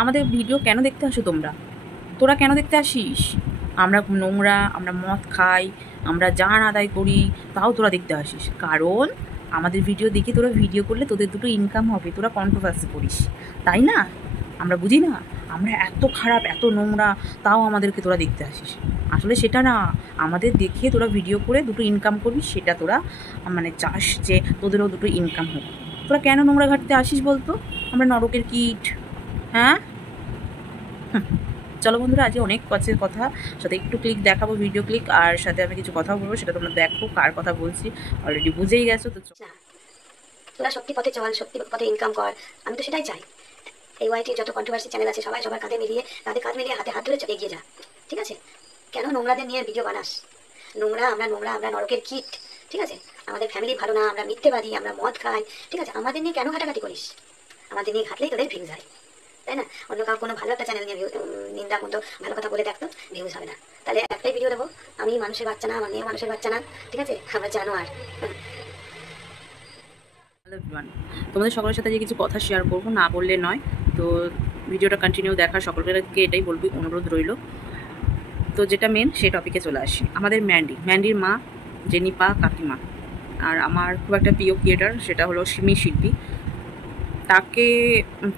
আমাদের ভিডিও কেন দেখতে আসো তোরা কেন দেখতে আসিস? আমরা নোংরা, আমরা মদ খাই, আমরা জান আদায় করি, তাও তোরা দেখতে আসিস। কারণ আমাদের ভিডিও দেখে তোরা ভিডিও করলে তোদের দুটো ইনকাম হবে, তোরা কন্ট্রোভার্সি করিস, তাই না? আমরা বুঝি না আমরা এত খারাপ, এত নোংরা, তাও আমাদেরকে তোরা দেখতে আসিস। আসলে সেটা না, আমাদের দেখে তোরা ভিডিও করে দুটো ইনকাম করবি, সেটা তোরা মানে চাস যে তোদেরও দুটো ইনকাম হোক। তোরা কেন নোংরা ঘাটতে আসিস বলতো? আমরা নরকের কীট, হ্যাঁ? চলো বন্ধুরা, আজকে অনেক কাছের কথা, সাথে একটু ক্লিক দেখাবো, ভিডিও ক্লিক, আর সাথে আমি কিছু কথাও বলবো, সেটা তোমরা দেখো কার কথা বলছি, অলরেডি বুঝেই গেছো তো। তোরা সত্যি পথে চল, সত্যি পথে ইনকাম কর, আমি তো সেটাই চাই। এই ওয়াইটির যত কন্ট্রোভার্সি চ্যানেল আছে সবাই সবার কাঁধে কাঁধ মিলিয়ে হাতে হাত ধরে এগিয়ে যা, ঠিক আছে? কেন নোংরাদের নিয়ে ভিডিও বানাস? নোংরা, আমরা নরকের কীট, ঠিক আছে? আমাদের ফ্যামিলি ভালো না, আমরা মিথ্যেবাদী, আমরা মদ খাই, ঠিক আছে? আমাদের নিয়ে কেন ঘাটাঘাটি করিস? আমাদের নিয়ে ঘাটলেই তোদের ভিউজ হয়, তাই না? অন্য কাউ কোনো ভালো একটা চ্যানেল নিয়ে নিন্দা মতো ভালো কথা বলে দেখতো, ভিউজ হবে না। তাহলে একটাই ভিডিও দেবো, আমি মানুষের বাচ্চা না, আমার মেয়ে মানুষের বাচ্চা না, ঠিক আছে? আমরা জানোয়ার। হ্যালো এভরিওয়ান, তোমাদের সকলের সাথে যে কিছু কথা শেয়ার করবো, না বললে নয়। তো ভিডিওটা কন্টিনিউ দেখা, সকলকে এটাই বলবো, অনুরোধ রইল। তো যেটা মেন সেই টপিকে চলে আসি। আমাদের ম্যান্ডির মা জেনিপা কাকিমা, আর আমার খুব একটা প্রিয় ক্রিয়েটার, সেটা হলো সিমি শিল্পী। তাকে,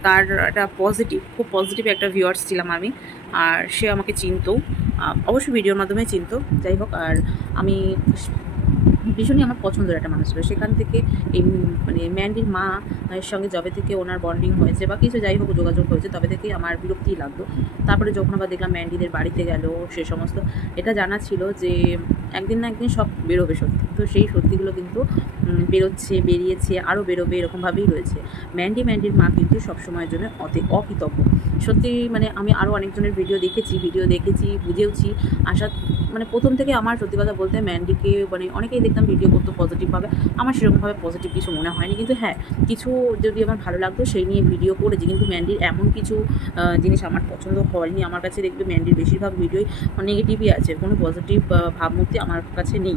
তার একটা খুব পজিটিভ একটা ভিউয়ার্স ছিলাম আমি, আর সে আমাকে চিনতো, অবশ্যই ভিডিওর মাধ্যমে চিনতো। যাই হোক, আর আমি ভীষণই আমার পছন্দের একটা মানুষ ছিল। সেখান থেকে এই মানে ম্যান্ডির মা এর সঙ্গে যবে থেকে ওনার বন্ডিং হয়েছে বা কিছু যাই হোক যোগাযোগ হয়েছে, তবে থেকেই আমার বিরক্তিই লাগতো। তারপরে যখন আবার দেখলাম ম্যান্ডিদের বাড়িতে গেল, সে সমস্ত এটা জানা ছিল যে একদিন না একদিন সব বেরোবে সত্যি। তো সেই সত্যিগুলো কিন্তু বেরিয়েছে, আরও বেরোবে, এরকমভাবেই রয়েছে। ম্যান্ডির মা কিন্তু সবসময়ের জন্য অকৃতজ্ঞ। সত্যি মানে আমি আরও অনেকজনের ভিডিও দেখেছি, বুঝেওছি। মানে প্রথম থেকে আমার সত্যি কথা বলতে ম্যান্ডিকে মানে অনেকেই দেখতাম ভিডিও করতো পজিটিভভাবে, আমার সেরকমভাবে পজিটিভ কিছু মনে হয়নি। কিন্তু হ্যাঁ, কিছু যদি আমার ভালো লাগতো সেই নিয়ে ভিডিও করেছি, কিন্তু ম্যান্ডির এমন কিছু জিনিস আমার পছন্দ হয়নি। আমার কাছে দেখবে ম্যান্ডির বেশিরভাগ ভিডিওই নেগেটিভই আছে, কোনো পজিটিভ ভাবমূর্তি আমার কাছে নেই।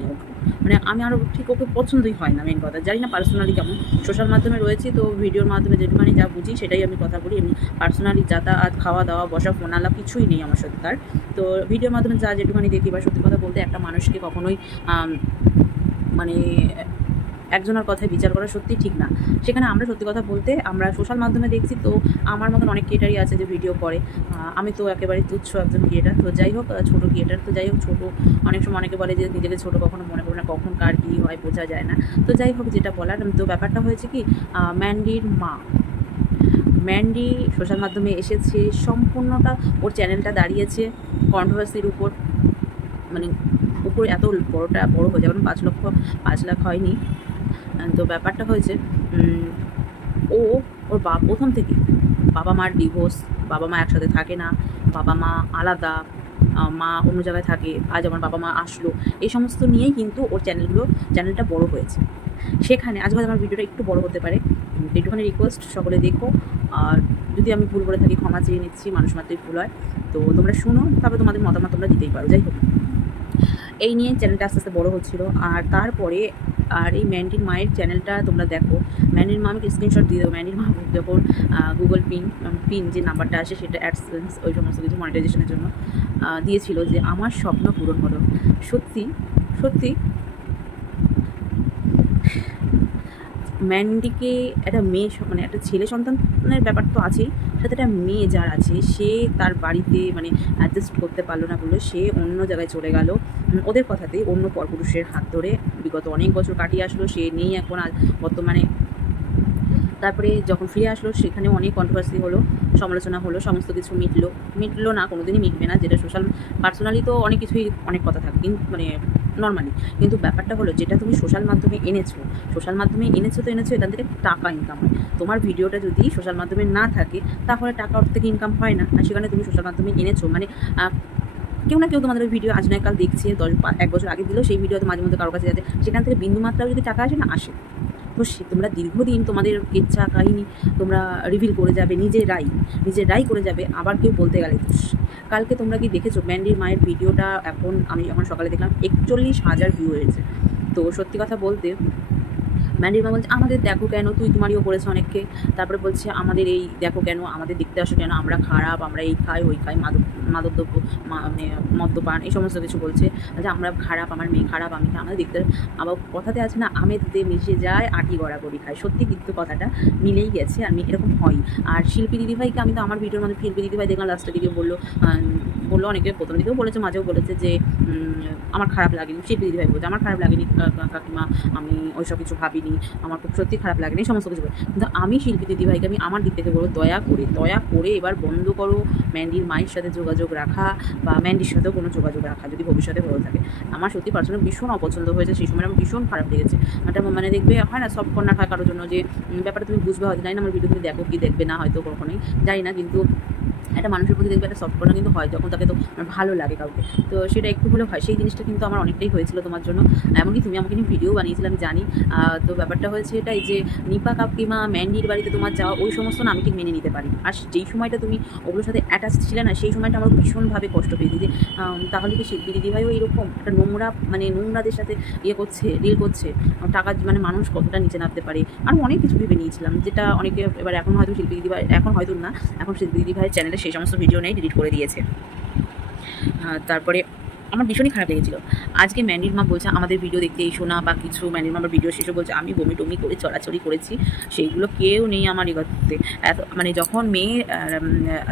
মানে আমি আরও ঠিক ওকে পছন্দই হয় না, মেন কথা। জানি না পার্সোনালি কেমন, সোশ্যাল মাধ্যমে রয়েছি তো ভিডিওর মাধ্যমে যেটুখানি যা বুঝি সেটাই আমি কথা বলি। এমনি পার্সোনালি যাতায়াত, খাওয়া দাওয়া, বসা, ফোন আলাপ কিছুই নেই আমার সাথে তার। তো ভিডিওর মাধ্যমে যেটুখানি দেখি, বা সত্যি কথা বলতে একটা মানুষকে কখনোই মানে একজনের কথায় বিচার করা সত্যিই ঠিক না। সেখানে আমরা সত্যি কথা বলতে আমরা সোশ্যাল মাধ্যমে দেখছি, তো আমার মতন অনেক ক্রিয়েটারই আছে যে ভিডিও করে। আমি তো একেবারে তুচ্ছ একজন ক্রিয়েটার। তো যাই হোক, ছোটো ক্রিয়েটার, তো যাই হোক ছোটো, অনেক সময় অনেকে বলে যে নিজেকে ছোটো কখনো মনে করে না, কখন কার কী হয় বোঝা যায় না। তো যাই হোক, যেটা বলার, তো ব্যাপারটা হয়েছে কি, ম্যান্ডি সোশ্যাল মাধ্যমে এসেছে, সম্পূর্ণটা ওর চ্যানেলটা দাঁড়িয়েছে কন্ট্রোভার্সির উপর, মানে উপর এত বড় হয়ে যাবে, 5 লাখ হয়নি। তো ব্যাপারটা হয়েছে ওর প্রথম থেকে বাবা মার ডিভোর্স, বাবা মা একসাথে থাকে না, বাবা মা আলাদা, মা অন্য জায়গায় থাকে, আজ আমার বাবা মা আসলো, এই সমস্ত নিয়েই কিন্তু ওর চ্যানেলটা বড় হয়েছে। সেখানে আজ আমার ভিডিওটা একটু বড় হতে পারে, একটুখানি রিকোয়েস্ট, সকলে দেখো। আর যদি আমি ভুল করে থাকি ক্ষমা চেয়ে নিচ্ছি, মানুষ মাত্রই ভুল হয়। তো তোমরা শুনো, তারপরে তোমাদের মতামত তোমরা দিতেই পারো। যাই হোক, এই নিয়ে চ্যানেলটা আস্তে আস্তে বড়ো হচ্ছিল। আর তারপরে এই ম্যান্ডির মায়ের চ্যানেলটা তোমরা দেখো, ম্যান্ডির মা আমাকে স্ক্রিনশট দিয়ে দেবো। ম্যান্ডির মা যখন গুগল পিন যে নাম্বারটা আসে, সেটা অ্যাডসেন্স ওই সমস্ত কিছু মনিটাইজেশনের জন্য দিয়েছিল, যে আমার স্বপ্ন পূরণ হলো। সত্যি ম্যান্ডিকে একটা মেয়ে, মানে একটা ছেলে সন্তানের ব্যাপার তো আছেই, সাথে একটা মেয়ে যার আছে, সে তার বাড়িতে মানে অ্যাডজাস্ট করতে পারলো না বলে সে অন্য জায়গায় চলে গেল, ওদের কথাতেই অন্য পরপুরুষের হাত ধরে বিগত অনেক বছর কাটিয়ে আসলো। সে নেই এখন বর্তমানে। তারপরে যখন ফিরে আসলো, সেখানেও অনেক কন্ট্রোভার্সি হলো, সমালোচনা হলো, সমস্ত কিছু মিটলো না, কোনোদিনই মিটবে না। যেটা পার্সোনালি তো অনেক কিছুই, অনেক কথা থাকে, কিন্তু মানে নর্মালি। কিন্তু ব্যাপারটা হলো, যেটা তুমি সোশ্যাল মাধ্যমে এনেছো তো এনেছো, এখান থেকে টাকা ইনকাম হয়। তোমার ভিডিওটা যদি সোশ্যাল মাধ্যমে না থাকে, তাহলে টাকা ওর থেকে ইনকাম হয় না। আর সেখানে তুমি সোশ্যাল মাধ্যমে এনেছো মানে কেউ না কেউ তোমাদের ভিডিও আজ নয় কাল দেখছে, 1 বছর আগে দিলেও সেই ভিডিও তো মাঝে মধ্যে কারোর কাছে যাতে, সেখান থেকে বিন্দুমাত্রাও যদি টাকা আসে না, আসে। তো তোমরা দীর্ঘদিন তোমাদের কেচ্ছা কাহিনী তোমরা রিভিল করে যাবে, নিজেরাই করে যাবে, আবার কেউ বলতে গেলে। কালকে তোমরা কি দেখেছো ম্যান্ডির মায়ের ভিডিওটা? আমি যখন সকালে দেখলাম 41,000 ভিউ হয়েছে। তো সত্যি কথা বলতে ম্যান্ডির মা বলছে আমাদের দেখো কেন, তুই তোমারইও করেছে অনেককে। তারপরে বলছে আমাদের এই দেখো কেন, আমাদের দেখতে আসো কেন, আমরা খারাপ, আমরা এই খাই ওই খাই, মাদকদ্রব্য মানে মদ্যপান এই সমস্ত কিছু বলছে যে আমরা খারাপ, আমার মেয়ে খারাপ, আমি আমাদের দেখতে। আবার কথাতে আছে না, আমের দুধে মিশে যায় আটি গড়াগড়ি খায়, সত্যি কিন্তু কথাটা মিলেই গেছে। আমি এরকম হয়। আর শিল্পী দিদিভাইকে আমি তো আমার ভিডিওর মধ্যে শিল্পী দিদিভাই দেখলাম লাস্টের দিকে বললো অনেকে প্রথম দিকেও বলেছে, মাঝেও বলেছে যে আমার খারাপ লাগেনি। শিল্পী দিদিভাই বলছে আমার খারাপ লাগেনি কাকিমা, আমি ওইসব কিছু ভাবিনি, আমার খুব সত্যি খারাপ লাগেনি সমস্ত কিছু। কিন্তু আমি শিল্পী দিদিভাইকে আমি আমার দিক থেকে বলবো, দয়া করে এবার বন্ধ করো ম্যান্ডির মায়ের সাথে যোগাযোগ রাখা বা ম্যান্ডির সাথেও কোনো যোগাযোগ রাখা যদি ভবিষ্যতে হয়ে থাকে। আমার সত্যি পার্সোনাল ভীষণ অপছন্দ হয়েছে, সেই সময় আমার ভীষণ খারাপ লেগেছে। একটা মানে দেখবে হয় না সব কন্যা হয় কারোর জন্য, যে ব্যাপারটা তুমি বুঝবে হয়তো, জানি না আমার ভিডিও তুমি দেখো কি দেখবে না হয়তো কখনোই জানি না, কিন্তু একটা মানুষের প্রতি দেখবে একটা সফট কর্নার কিন্তু হয় যখন তাকে তো ভালো লাগে কাউকে, তো সেটা একটু হলেও হয়। সেই জিনিসটা কিন্তু আমার অনেকটাই হয়েছিল তোমার জন্য, এমনকি তুমি আমাকে নিয়ে ভিডিও বানিয়েছিলে আমি জানি। তো ব্যাপারটা হয়েছে এটাই যে নিপা কাকিমা ম্যান্ডির বাড়িতে তোমার যাওয়া ওই সমস্ত না আমি ঠিক মেনে নিতে পারি। আর যেই সময়টা তুমি ওগুলোর সাথে অ্যাটাচ ছিলে না, সেই সময়টা আমার ভীষণভাবে কষ্ট পেয়েছি যে তাহলে কি শিল্পী দিদিভাইও এরকম একটা নোংরাদের সাথে করছে, ডিল করছে, টাকা মানে মানুষ কতটা নিচে নামতে পারে। আরও অনেক কিছু ভেবে নিয়েছিলাম, যেটা অনেকে এবার এখন হয়তো শিল্পী দিদিভাই, এখন হয়তো না, এখন শিল্পী দিদিভাইয়ের চ্যানেলে সেই সমস্ত ভিডিও নেই, ডিলিট করে দিয়েছে। তারপরে আমার ভীষণই খারাপ লেগেছিলো। আজকে ম্যান্ডির মা বলছে আমাদের ভিডিও দেখতে এসো না বা কিছু, ম্যান্ডির মা আমার ভিডিও শেষে বলছে আমি বমি করে চড়াচড়ি করেছি, সেইগুলো কেউ নেই আমার করতে। এত মানে যখন মেয়ে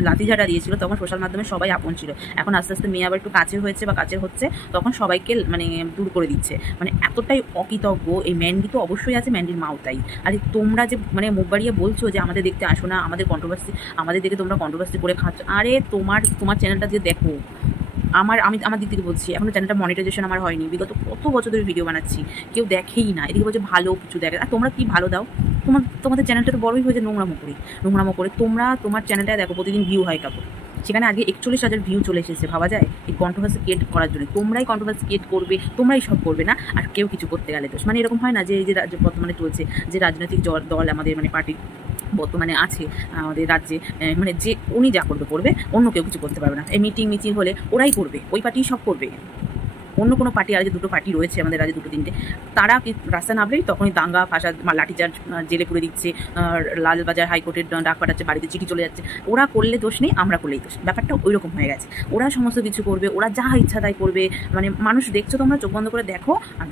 লাঠিঝাঁটা দিয়েছিল তখন সোশ্যাল মাধ্যমে সবাই আপন ছিল, এখন আস্তে আস্তে মেয়ে আবার একটু কাছের হয়েছে বা কাছের হচ্ছে, তখন সবাইকে মানে দূর করে দিচ্ছে। মানে এতটাই অকৃতজ্ঞ এই ম্যান্ডি, তো অবশ্যই আছে ম্যান্ডির মাও তাই। আর তোমরা যে মানে মুখ বাড়িয়ে বলছো যে আমাদের দেখতে আসো না, আমাদের কন্ট্রোভার্সি, আমাদের দেখে তোমরা কন্ট্রোভার্সি করে খাচ্ছ, আরে তোমার চ্যানেলটা যে দেখো, আমি আমার দিক থেকে বলছি, এখনো চ্যানেলটা মনিটাইজেশন আমার হয়নি, বিগত কত বছর ধরে ভিডিও বানাচ্ছি, কেউ দেখেই না। এদিকে বলছে ভালো কিছু দেখে, আর তোমরা কি ভালো দাও? তোমাদের চ্যানেলটা তো বড়ই হয়েছে নোংরামো করে। তোমার চ্যানেলটা দেখো প্রতিদিন ভিউ হয় কাপড়, সেখানে আগে 41,000 ভিউ চলে এসেছে, ভাবা যায় এই কন্ট্রোভার্সি ক্রিয়েট করার জন্য। তোমরাই কন্ট্রোভার্সি ক্রিয়েট করবে, তোমরাই সব করবে না, আর কেউ কিছু করতে গেলে দোষ। মানে এরকম হয় না যে এই যে বর্তমানে চলছে যে রাজনৈতিক দল আমাদের মানে পার্টি বর্তমানে আছে আমাদের রাজ্যে, মানে যে উনি যা করবে অন্য কেউ কিছু করতে পারবে না। এই মিটিং হলে ওরাই করবে, ওই পার্টি সব করবে। অন্য কোনো পার্টি, আর যে দুটো পার্টি রয়েছে আমাদের রাজ্যে, দুটো তিনটে, তারা রাস্তা নামলেই তখনই দাঙ্গা ফাঁসাদ লাঠিচার্জ, জেলে পুরে দিচ্ছে, লালবাজার হাইকোর্টের ডাক পাঠাচ্ছে, বাড়িতে চিঠি চলে যাচ্ছে। ওরা করলে দোষ নেই, আমরা করলেই দোষ। ব্যাপারটা ওই রকম হয়ে গেছে, ওরা সমস্ত কিছু করবে, ওরা যা ইচ্ছা তাই করবে। মানে মানুষ দেখছো, তোমরা চোখ বন্ধ করে দেখো আর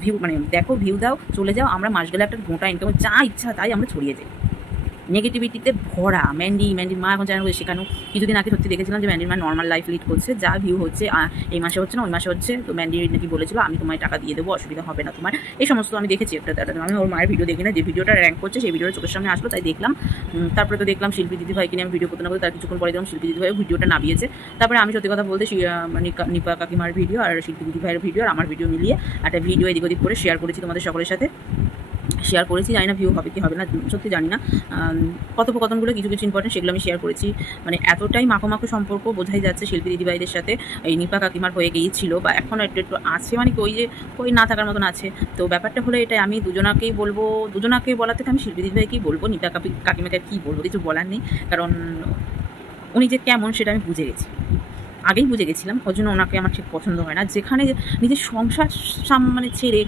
ভিউ দাও, চলে যাও। আমরা মাস গেলে একটা মোটা ইনকাম, যা ইচ্ছা তাই আমরা ছড়িয়ে যাই। নেগেটিভিটিতে ভরা ম্যান্ডির মা এখন চ্যানেল শেখানো। কিছুদিন আগে সত্যি দেখেছিলাম যে ম্যান্ডির মা নর্মাল লাইফ লিড করছে, যা ভিউ হচ্ছে এই মাসে হচ্ছে না ওই মাসে হচ্ছে। তো ম্যান্ডি নাকি বলেছিল আমি তোমায় টাকা দিয়ে দেবো, অসুবিধা হবে না তোমার, এই সমস্ত আমি দেখেছি। আমি ওর মায়ের ভিডিও দেখি না, যে ভিডিওটা র্যাঙ্ক করছে সেই ভিডিওটা চোখের সামনে আসলো তাই দেখলাম। তারপরে তো দেখলাম শিল্পী দিদিভাইকে নিয়ে আমি ভিডিও করতে না করতে তার কিছুক্ষণ পরে দেখলাম শিল্পী দিদিভাই ভিডিওটা নামিয়েছে। তারপরে আমি সত্যি কথা বলতে নিপা কাকিমার ভিডিও আর শিল্পী দিদিভাইয়ের ভিডিও আর আমার ভিডিও মিলিয়ে একটা ভিডিও এদিক ওদিক করে শেয়ার করেছি তোমাদের সকলের সাথে। শেয়ার করেছি, জানি না ভিউ হবে কি হবে না, সত্যি জানি না। কথোপকথনগুলো কিছু ইম্পর্টেন্ট, সেগুলো আমি শেয়ার করেছি। মানে এতটাই মাখো সম্পর্ক বোঝাই যাচ্ছে শিল্পী দিদিভাইদের সাথে এই নিপা কাকিমার হয়ে গিয়েছিল, বা এখনও একটু আছে, মানে ওই না থাকার মতন আছে। তো ব্যাপারটা হলো এটাই, আমি দুজনাকেই বলার থেকে আমি শিল্পী দিদিভাইকেই বলবো, নিপা কাকিমাকে কী বলবো, কিছু বলার নেই। কারণ উনি যে কেমন সেটা আমি আগেই বুঝে গেছিলাম, ওই জন্য ওনাকে আমার ঠিক পছন্দ হয় না। যেখানে নিজের সংসার মানে ছেড়ে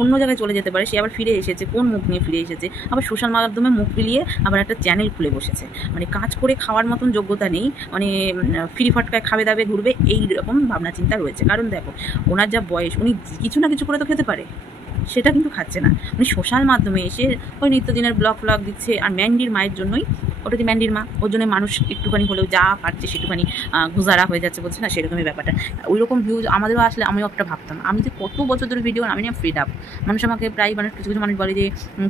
অন্য জায়গায় চলে যেতে পারে, সে আবার ফিরে এসেছে, কোন মুখ নিয়ে ফিরে এসেছে, আবার সোশ্যাল মাধ্যমে মুখ বিলিয়ে আবার একটা চ্যানেল খুলে বসেছে। মানে কাজ করে খাওয়ার মতন যোগ্যতা নেই, মানে ফ্রি ফটকায় খাবে দাবে ঘুরবে, এই রকম ভাবনা চিন্তা রয়েছে। কারণ দেখো ওনার যা বয়স, উনি কিছু না কিছু করে তো খেতে পারে, সেটা কিন্তু খাচ্ছে না। উনি সোশ্যাল মাধ্যমে এসে ওই নিত্যদিনের ব্লগ দিচ্ছে। আর ম্যান্ডির মায়ের জন্যই, ওটা যে ম্যান্ডির মা, ওর জন্য মানুষ একটুখানি হলেও যা পারছে সেটুখানি গুজারা হয়ে যাচ্ছে, বলছে না সেরকমই ব্যাপারটা। ওই রকম ভিউজ আমাদেরও আসলে আমিও একটা ভাবতাম, আমি যে কত বছর ধরে ভিডিও আমি না ফ্রিড আপ, মানুষ আমাকে প্রায় কিছু মানুষ বলে যে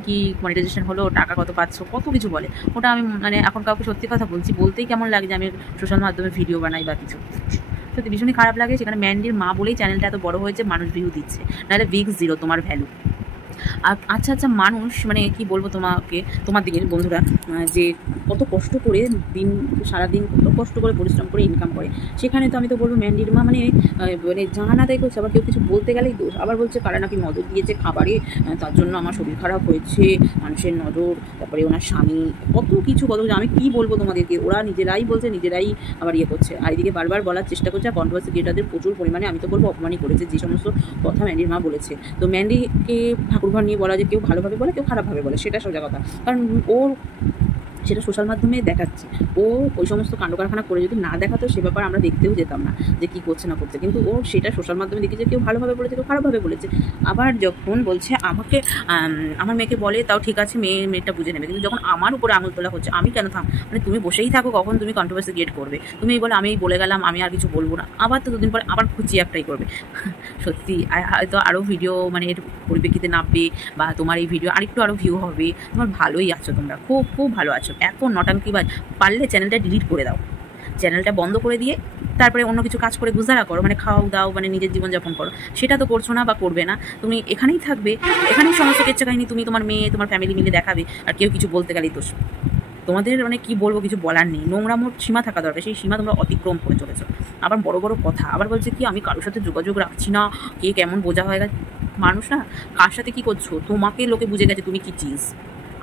কি মনিটাইজেশন হলো, টাকা কত পাচ্ছ, কত কিছু বলে। ওটা আমি মানে এখন কাউকে সত্যি কথা বলতেই কেমন লাগে যে আমি সোশ্যাল মাধ্যমে ভিডিও বানাই বা কিছু, সত্যি ভীষণই খারাপ লাগে। সেখানে ম্যান্ডির মা বলেই চ্যানেলটা এত বড় হয়েছে, মানুষ ভিউ দিচ্ছে, নাহলে ভিক্স 0 তোমার ভ্যালু। আচ্ছা মানুষ মানে কি বলবো তোমার দিকের বন্ধুরা, যে কত কষ্ট করে সারাদিন কত কষ্ট করে পরিশ্রম করে ইনকাম করে, সেখানে তো আমি তো বলবো ম্যান্ডির মা মানে জানা তাই করছে। আবার কেউ কিছু বলতে গেলেই দোষ, আবার বলছে কারা নাকি নজর দিয়েছে খাবারে, তার জন্য আমার শরীর খারাপ হয়েছে, মানুষের নজর, তারপরে ওনার স্বামী, কত কিছু আমি কি বলবো তোমাদেরকে। ওরা নিজেরাই বলছে, নিজেরাই আবার করছে, আর এদিকে বারবার বলার চেষ্টা করছে। কন্ট্রোভার্সি ক্রিয়েটারদের প্রচুর পরিমাণে আমি তো বলবো অপমানই করেছে যে সমস্ত কথা ম্যান্ডির মা বলেছে। তো ম্যান্ডিকে ঠাকুর ঠাকুর ঘর নিয়ে বলা যে কেউ ভালোভাবে বলে কেউ খারাপভাবে বলে, সেটা সোজা কথা। কারণ ওর সেটা সোশ্যাল মাধ্যমে দেখাচ্ছে। ও ওই সমস্ত কাণ্ডকারখানা করে যদি না দেখাতো সে ব্যাপার আমরা দেখতেও যেতাম না যে কী করছে না করছে, কিন্তু ও সেটা সোশ্যাল মাধ্যমে দেখেছে কেউ ভালোভাবে বলেছে কেউ খারাপভাবে বলেছে। আবার যখন বলছে আমাকে আমার মেয়েকে বলে তাও ঠিক আছে, মেয়েটা বুঝে নেবে, কিন্তু যখন আমার উপরে আঙুল তোলা হচ্ছে আমি কেন মানে তুমি বসেই থাকো, কখন তুমি কন্ট্রোভার্সি ক্রিয়েট করবে, তুমি বলে আমি বলে গেলাম আমি আর কিছু বলবো না, আবার তো দুদিন পর আবার খুঁজি একটাই করবে। সত্যি হয়তো আরও ভিডিও মানে এর পরিপ্রেক্ষিতে নামবে বা তোমার এই ভিডিও আরও ভিউ হবে, তোমার ভালোই আছো, তোমরা খুব খুব ভালো আছো। এত নটাঙ্কিবাজ, পারলে চ্যানেলটা ডিলিট করে দাও, চ্যানেলটা বন্ধ করে দিয়ে তারপরে অন্য কিছু কাজ করে গুজারা করো, মানে খাওয়াও দাও, মানে নিজের জীবনযাপন করো। সেটা তো করছো না বা করবে না, তুমি এখানেই থাকবে, এখানেই সমস্ত কেচ্ছা কাহিনী তুমি তোমার মেয়ে তোমার ফ্যামিলি মিলে দেখাবে, আর কেউ কিছু বলতে গেলেই দোষ। তোমাদের মানে কি বলবো, কিছু বলার নেই। নোংরামোর সীমা থাকা দরকার, সেই সীমা তোমরা অতিক্রম করে চলেছো। আবার বড় বড় কথা, আবার বলছে কি আমি কারোর সাথে যোগাযোগ রাখছি না, কে কেমন বোঝা হয়ে গেছে মানুষ না, কার সাথে কি করছো, তোমাকে লোকে বুঝে গেছে তুমি কি চিজ।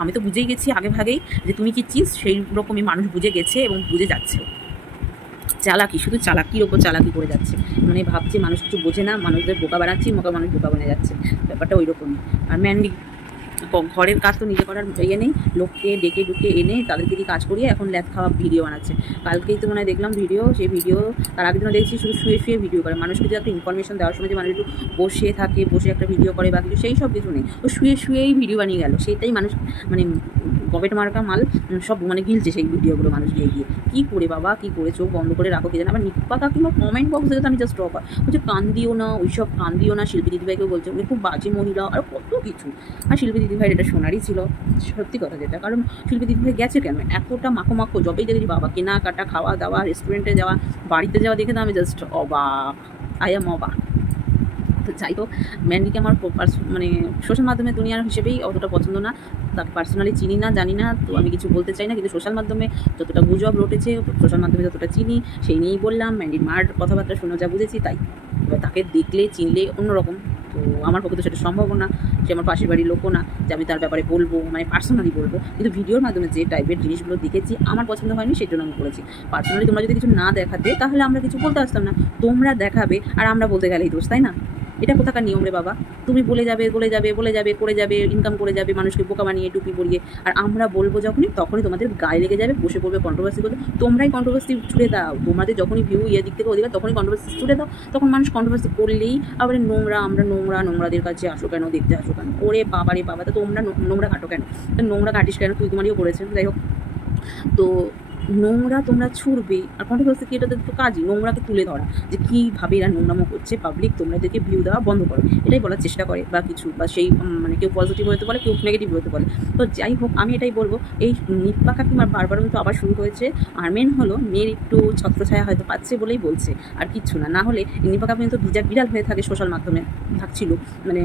আমি তো বুঝেই গেছি আগে ভাগেই যে তুমি কি চিজ, সেই রকমই মানুষ বুঝে গেছে এবং বুঝে যাচ্ছে। চালাকি, শুধু চালাকির ওপর চালাকি করে যাচ্ছে, মানে ভাবছে মানুষ কিছু বোঝে না, মানুষদের বোকা বানাচ্ছি, মানুষ বোকা বনে যাচ্ছে, ব্যাপারটা ওই রকমই। আর ম্যান্ডি ঘরের কাজ তো নিজে করার ইয়ে নেই, লোককে ডেকে ডুকে এনে তাদেরকে দিয়ে কাজ করিয়ে এখন ল্যাদ খাওয়া ভিডিও বানাচ্ছে। কালকেই তো মনে হয় দেখলাম ভিডিও, সেই ভিডিও তার আগের দিনও দেখছি শুধু শুয়ে শুয়ে ভিডিও করে। মানুষকে যে একটা ইনফরমেশন দেওয়ার সময় যে মানুষ একটু বসে থাকে, বসে একটা ভিডিও করে বা কিছু, সেই সব কিছু নেই, ও শুয়ে শুয়েই ভিডিও বানিয়ে গেল। সেইটাই মানুষ মানে পকেট মার্কা মাল সব মানে গিলছে সেই ভিডিওগুলো মানুষ গিয়ে গিয়ে। কী করে বাবা, কী করে চোখ বন্ধ করে রাখো কে জানে। আবার নিপ্পা কাকিমার কমেন্ট বক্স দেখে তো আমি জাস্ট অবাক, বলছে কান দিও না, ওইসব কান দিও না। শিল্পী দিদিভাইকেও বলছে উনি খুব বাজে মহিলা, আর কত কিছু। আর শিল্পী দিদিভাইয়ের এটা শোনারই ছিল, সত্যি কথা যেটা। কারণ শিল্পী দিদিভাই গেছে কেন এতটা মাখো যবেই দেখেছি বাবা, কেনাকাটা, খাওয়া দাওয়া, রেস্টুরেন্টে যাওয়া, বাড়িতে যাওয়া দেখে তো আমি জাস্ট অবাক, আই এম অবাক। তো যাই হোক, ম্যান্ডিকে আমার মানে সোশ্যাল মাধ্যমে দুনিয়ার হিসেবেই অতটা পছন্দ না, তাকে পার্সোনালি চিনি না, জানি না, তো আমি কিছু বলতে চাই না। কিন্তু সোশ্যাল মাধ্যমে যতটা গুজব রটেছে, সোশ্যাল মাধ্যমে যতটা চিনি সেই নিয়েই বললাম। ম্যান্ডির মার কথাবার্তা শুনে যা বুঝেছি তাই। এবার তাকে দেখলে চিনলে অন্যরকম, তো আমার পক্ষে তো সেটা সম্ভব না, সে আমার পাশের বাড়ির লোকও না যে আমি তার ব্যাপারে বলবো, মানে পার্সোনালি বলবো। কিন্তু ভিডিওর মাধ্যমে যে টাইপের জিনিসগুলো দেখেছি আমার পছন্দ হয়নি, সেই জন্য আমি বলেছি। পার্সোনালি তোমরা যদি কিছু না দেখাতে তাহলে আমরা কিছু বলতে আসতাম না, তোমরা দেখাবে আর আমরা বলতে গেলেই দোষ, তাই না? এটা কোথাকার নিয়ম রে বাবা? তুমি বলে যাবে করে যাবে, ইনকাম করে যাবে, মানুষকে বোকা বানিয়ে টুপি পরিয়ে, আর আমরা বলবো যখনই তখনই তোমাদের গায়ে লেগে যাবে, বসে পড়বে কন্ট্রোভার্সি করতে। তোমরাই কন্ট্রোভার্সি ছুড়ে দাও, তোমাদের যখনই ভিউ দিক থেকে অধিকার তখনই কন্ট্রোভার্সি ছুড়ে দাও, তখন মানুষ কন্ট্রোভার্সি করলেই আবার নোংরা, আমরা নোংরাদের কাছে আসো কেন, দেখতে আসো কেন? ওরে বাবা রে বাবা, তো তোমরা নোংরা ঘাটো কেন? নোংরা ঘাটিস কেন? তুই তোমারও করেছেন। যাই হোক, তো নোংরা তোমরা ছুড়বে, আর কন্ট্রোভার্সি ক্রিয়েটারদের তো কাজই নোংরাকে তুলে ধরা, যে কীভাবে এরা নোংরামো করছে, পাবলিক তোমরা এদেরকে ভিউ দেওয়া বন্ধ করো, এটাই বলার চেষ্টা করে বা কিছু, বা সেই মানে কেউ পজিটিভ হতে বলে, কেউ নেগেটিভ হতে বলে। তো যাই হোক, আমি এটাই বলবো, এই নিপ্পা কাকিমার বারবার কিন্তু আবার শুরু হয়েছে। আর মেন হলো মেয়ের একটু ছত্রছায়া হয়তো পাচ্ছে বলেই বলছে, আর কিচ্ছু না। না হলে নিপ্পা কাকিমা তো বিরাল হয়ে থাকে সোশ্যাল মাধ্যমে, থাকছিল মানে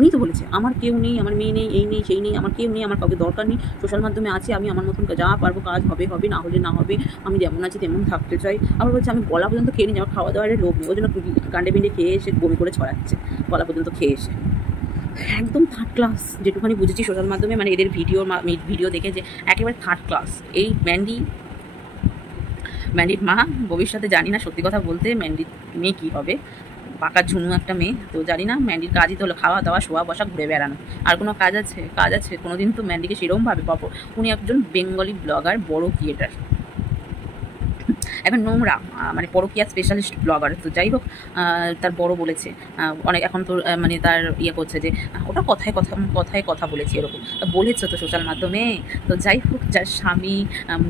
উনি তো বলেছে আমার কেউ নেই, আমার মেয়ে নেই, এই নেই সেই নেই, আমার কেউ নেই, আমার কাউকে দরকার নেই, সোশ্যাল মাধ্যমে আছে, আমি আমার মতন যা পারবো কাজ হবে, না হলে না হবে, আমি যেমন আছি তেমন থাকতে চাই। আবার বলছে আমি গলা পর্যন্ত খেয়ে নিই, আমার খাওয়া দাওয়ার লোভ নেই, ওই জন্য গান্ডে বিন্ডে খেয়ে এসে বমি করে ছড়াচ্ছে গলা পর্যন্ত খেয়ে এসে। একদম থার্ড ক্লাস, যেটুখানি বুঝেছি সোশ্যাল মাধ্যমে, মানে এদের ভিডিও দেখে যে একেবারে থার্ড ক্লাস। এই ম্যান্ডির মা ভবিষ্যতে জানি না, সত্যি কথা বলতে ম্যান্ডির মেয়ে কী হবে, পাকা ঝুনু একটা মেয়ে, তো জানি না। ম্যান্ডির কাজই তো হলো খাওয়া দাওয়া, শোয়া বসা, ঘুরে বেড়ানো, আর কোনো কাজ আছে? কোনোদিন তো ম্যান্ডিকে সেরকমভাবে পাবো। উনি একজন বেঙ্গলি ব্লগার, বড় ক্রিয়েটার, এখন নোংরা মানে পরকীয়া স্পেশালিস্ট ব্লগার। তো যাই হোক, তার বড় বলেছে অনেক, এখন তো মানে তার করছে যে ওটা কথায় কথা বলেছি, এরকম বলেছে তো সোশ্যাল মাধ্যমে। তো যাই হোক, যার স্বামী,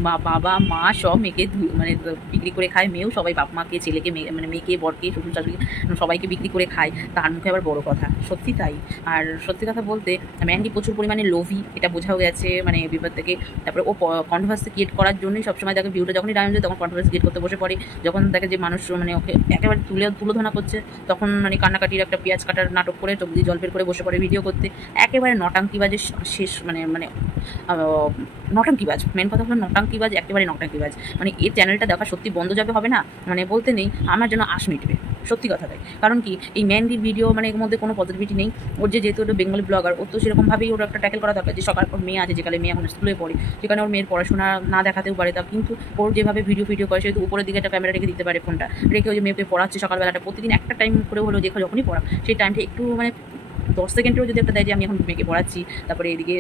বাবা, মা সব মেয়েকে মানে বিক্রি করে খায়, মেয়েও সবাই বাপ মাকে, ছেলেকে, মানে মেয়েকে, বরকে, শ্বশুর শাশুড়ি সবাইকে বিক্রি করে খায়, তার মুখে আবার বড় কথা, সত্যি তাই। আর সত্যি কথা বলতে ম্যান্ডি প্রচুর পরিমাণে লোভী, এটা বোঝাও গেছে মানে বিপদ থেকে। তারপরে ও কন্ট্রোভার্সি ক্রিয়েট করার জন্যই সবসময় দেখে ভিউটা যখনই ডাউন যায় তখন কন্ট্রোভার্সি ক্রিয়েট করতে বসে পড়ে। যখন দেখে যে মানুষ মানে ওকে একেবারে তুলোধনা করছে, তখন মানে কান্নাকাটির একটা পেঁয়াজ কাটার নাটক করে চোখ দিয়ে জল বের করে বসে পড়ে ভিডিও করতে। একেবারে নটাঙ্কিবাজের শেষ, মানে নটাঙ্কিবাজ, মেন কথা হলো নটাঙ্কিবাজ, একেবারে নটাঙ্কিবাজ। মানে এই চ্যানেলটা দেখা সত্যি বন্ধ যাবে হবে না, মানে বলতে নেই, আমার জন্য আশ মিটবে, সত্যি কথা তাই। কারণ কি, এই ম্যান্ডির ভিডিও মানে এর মধ্যে কোনো পজিটিভিটি নেই। ওর যেহেতু ওটা বেঙ্গলি ব্লগার, ওর তো সেরকমভাবেই ওর একটা ট্যাকেল করা দরকার, যে সকাল পর মেয়ে আছে, যেখানে মেয়ে এখন স্কুলে পড়ে, যেখানে ওর মেয়ের পড়াশোনা না দেখাতেও পারে, তা কিন্তু ওর যেভাবে ভিডিও করে, সেহেতু উপরের দিকে একটা ক্যামেরা রেখে দিতে পারে, ফোনটা রেখে ওই যে মেয়েকে পড়াচ্ছে সকালবেলাটা, প্রতিদিন একটা টাইম করে হলো, যখনই পড়া সেই টাইমটা একটু মানে 10 সেকেন্ডেরও যদি একটা দেয় যে আমি এখন মেয়েকে পড়াচ্ছি, তারপরে এদিকে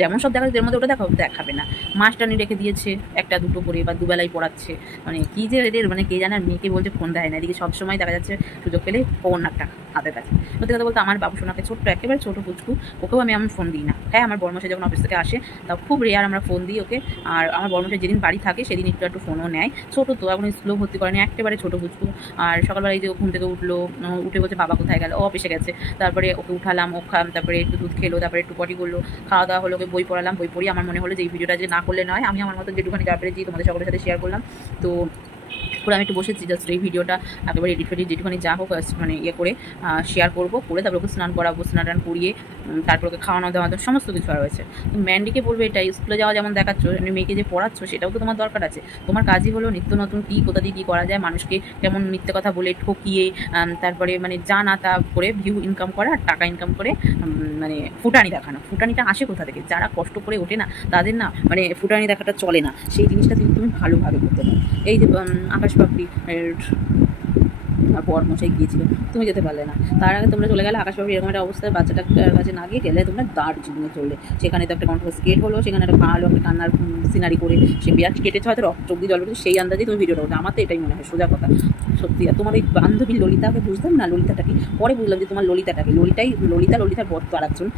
যেমন সব দেখা এর মধ্যে ওটা দেখাবে না। মাস্টারনি রেখে দিয়েছে একটা দুটো করে বা দুবেলাই পড়াচ্ছে, মানে কী যে এদের মানে কে জানে। আর মেয়েকে বলছে ফোন দেয় না, এদিকে সবসময় দেখা যাচ্ছে সুযোগ পেলে ফোন একটা হাতের কাছে। সত্যি কথা বলতে আমার বাবু সোনাকে ছোট্ট একেবারে ছোটো পুচকু, ওকেও আমি এমন ফোন দিই না। হ্যাঁ, আমার বড়মশাই যখন অফিস থেকে আসে তাও খুব রেয়ার আমরা ফোন দিই ওকে। আর আমার বড়মশাই যেদিন বাড়ি থাকে সেদিন একটু ফোনও নেয়। ছোটো তো এখন স্কুলেও ভর্তি করেনি, একেবারে ছোটো পুচকু। আর সকালবেলা এই যে ঘুম থেকে উঠলো, উঠে বলছে বাবা কোথায় গেল, ও অফিসে গেছে। তারপরে ওকে উঠালাম, ও তারপরে একটু দুধ খেলো, তারপরে একটু পটি করলো, খাওয়া দাওয়া হলো, ওকে বই পড়ালাম। বই পড়ি আমার মনে হলো যে এই ভিডিওটা যে না করলে নয়, আমি আমার মতো যেটুখানি যা পেরেছি তোমাদের সকলের সাথে শেয়ার করলাম। তো করে আমি একটু বসেছি জাস্ট এই ভিডিওটা একেবারে এডিট ফেডিট যেটুখানি যা হোক মানে ইয়ে করে শেয়ার করবো, করে তারপর ওকে স্নান করাবো, স্নান টান করিয়ে তারপর ওকে খাওয়ানো দাওয়া সমস্ত কিছু আর রয়েছে। তো ম্যান্ডিকে বলবে এটাই, স্কুলে যাওয়া যেমন দেখাচ্ছ, মেয়েকে যে পড়াচ্ছ সেটাও তো তোমার দরকার আছে। তোমার কাজই হলো নিত্য নতুন কী কোথা দিয়ে কী করা যায়, মানুষকে কেমন মিথ্যে কথা বলে ঠকিয়ে তারপরে মানে যা না তা করে ভিউ ইনকাম করা আর টাকা ইনকাম করে মানে ফুটানি দেখানো। ফুটানিটা আসে কোথা থেকে? যারা কষ্ট করে ওঠে না তাদের না মানে ফুটানি দেখাটা চলে না, সেই জিনিসটা তুমি ভালোভাবে করতে পারো। এই যে আকাশ পাপড়ি বর মশাই গিয়েছিল, তুমি যেতে পারলে না, তার আগে তোমরা চলে গেলে আকাশ পাপড়ি এরকম একটা অবস্থায় বাচ্চাটার কাছে না গিয়ে গেলে তোমরা দার্জিলিংয়ে চললে। সেখানে তো একটা কন্ট্রোভার্সি ক্রিয়েট হলো, সেখানে একটা ভালো একটা কান্নার সিনারি করে সে বিরাট কেটেছে, হয়তো রক্ত চোখ দিয়ে জল পড়েছে, সেই আন্দাজে তুমি ভিডিওটা করতে। আমার তো এটাই মনে হয় সোজা কথা। সত্যি আর তোমার ওই বান্ধবী ললিতাকে বুঝতাম না, ললিতাটাকে পরে বুঝলাম যে তোমার ললিতাটাকে ললিতার বর তো আর একজন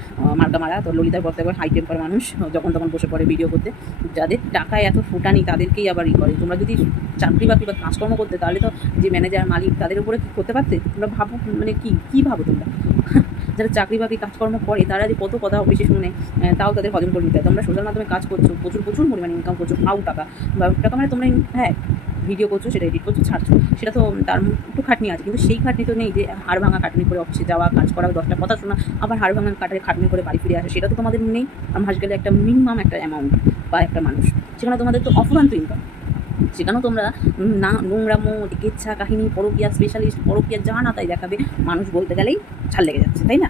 মার্কা মারা। তো ললিতার বর তো একবার হাই টেম্পার মানুষ, যখন তখন বসে পড়ে ভিডিও করতে। যাদের টাকায় এত ফুটানি তাদেরকেই আবার করে। তোমরা যদি চাকরি বাকরি বা কাজকর্ম করতে তাহলে তো যে ম্যানেজার মালিক তাদের উপরে কি করতে পারতে? তোমরা ভাবো মানে কী ভাবো তোমরা? যারা চাকরি বাকরি কাজকর্ম করে তারা যে কত কথা অফিসে শুনে তাও তাদের হজম করে নিতে হয়। তোমরা সোশ্যাল মাধ্যমে কাজ করছো, প্রচুর পরিমাণে ইনকাম করছো, টাকা মানে তোমরা হ্যাঁ ভিডিও করছো, সেটা এডিট করছো, ছাড়ছো, সেটা তো তার একটু খাটনি আছে, কিন্তু সেই খাটনি তো নেই যে হাড় ভাঙা খাটনি করে অফিসে যাওয়া, কাজ করা, 10টা কথা শোনা, আবার হাড় ভাঙা খাটনি করে বাড়ি ফিরে আসে। সেটা তো তোমাদের নেই। মাস গেলে একটা মিনিমাম একটা অ্যামাউন্ট বা একটা মানুষ, সেখানে তোমাদের তো অফুরন্ত ইনকাম। সেখানেও তোমরা না নোংরামো, কেচ্ছা কাহিনী, পরকীয়া স্পেশালিস্ট, পরকীয়া যা না তাই দেখাবে। মানুষ বলতে গেলেই ছাড় লেগে যাচ্ছে, তাই না?